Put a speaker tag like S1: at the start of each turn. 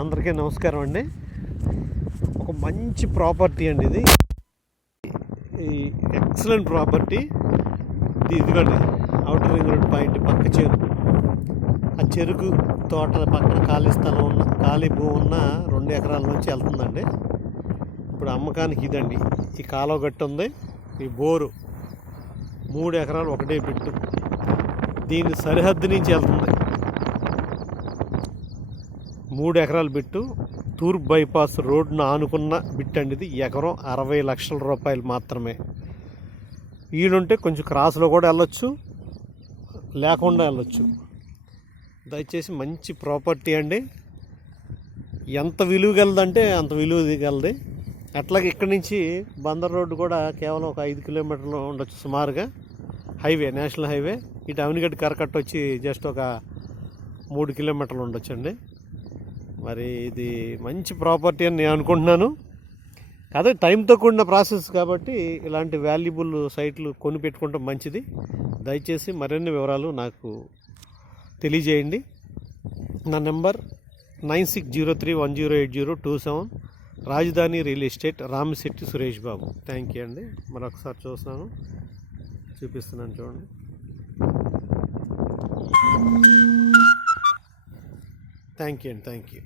S1: అందరికీ నమస్కారం అండి. ఒక మంచి ప్రాపర్టీ అండి ఇది. ఈ ఎక్సలెంట్ ప్రాపర్టీ. ఇది ఇదిగోండి అవుటర్ రింగ్ రోడ్ పాయింట్ పక్క చెరుకు ఆ చెరుకు తోట పక్కన ఖాళీ స్థలం ఉన్న ఖాళీ భూమి ఉన్న రెండు ఎకరాల నుంచి వెళ్తుందండి. ఇప్పుడు అమ్మకానికి ఇదండి. ఈ కాలువ గట్టు ఉంది ఈ బోరు మూడు ఎకరాలు ఒకటే బిట్టు. దీని సరిహద్దు నుంచి వెళ్తుంది. మూడు ఎకరాల బిట్టు. తూర్పు బైపాస్ రోడ్డును ఆనుకున్న బిట్ అండి ఇది ఎకరం అరవై లక్షల రూపాయలు మాత్రమే. ఈడుంటే కొంచెం క్రాస్లో కూడా వెళ్ళొచ్చు. లేకుండా వెళ్ళొచ్చు. దయచేసి మంచి ప్రాపర్టీ అండి. ఎంత విలువ గలదంటే అంత విలువ గలది. అట్లాగే ఇక్కడి నుంచి బందర్ రోడ్డు కూడా కేవలం ఒక ఐదు కిలోమీటర్లు ఉండొచ్చు సుమారుగా. Highway national highway. ఇటు అవినిగడ్డ కరకట్ట వచ్చి జస్ట్ ఒక మూడు కిలోమీటర్లు ఉండొచ్చండి. మరి ఇది మంచి ప్రాపర్టీ అని నేను అనుకుంటున్నాను. అదే టైంతో కూడిన ప్రాసెస్ కాబట్టి ఇలాంటి వాల్యుబుల్ సైట్లు కొని పెట్టుకుంటాం మంచిది. దయచేసి మరిన్ని వివరాలు నాకు తెలియజేయండి. నా number nine six zero three one zero eight zero two seven Rajadhani real estate Ramasetti Suresh Babu. Thank you అండి. మరొకసారి చూస్తున్నాను. చూపిస్తున్నాను చూడండి. థ్యాంక్ యూ అండి థ్యాంక్ యూ